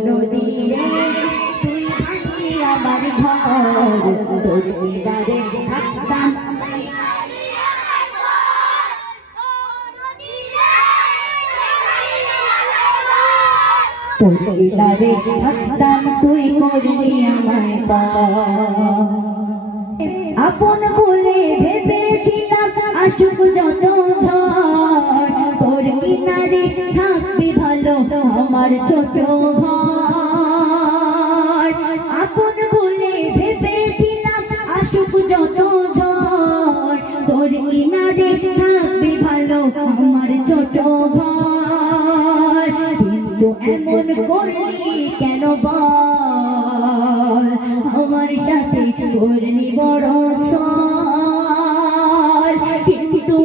নদীরে তুই ভাঙি আমার ঘর তোর দিদারে থাকতাম তোর দিদারে থাকতাম তুই করলি আমায় আপন বলে ভেবেছিলাম আসুক যত ঝড় তোর কিনারে থাকবি ভালো আমার ছোট ঘর আপন বলে ভেবেছিলাম আসুক যত ঝড় তোর কিনারে থাকবি ভালো আমার ছোট ঘর কিন্তু এমন করলি কেন বল আমার সাথে করলি বড় ছল কিন্তু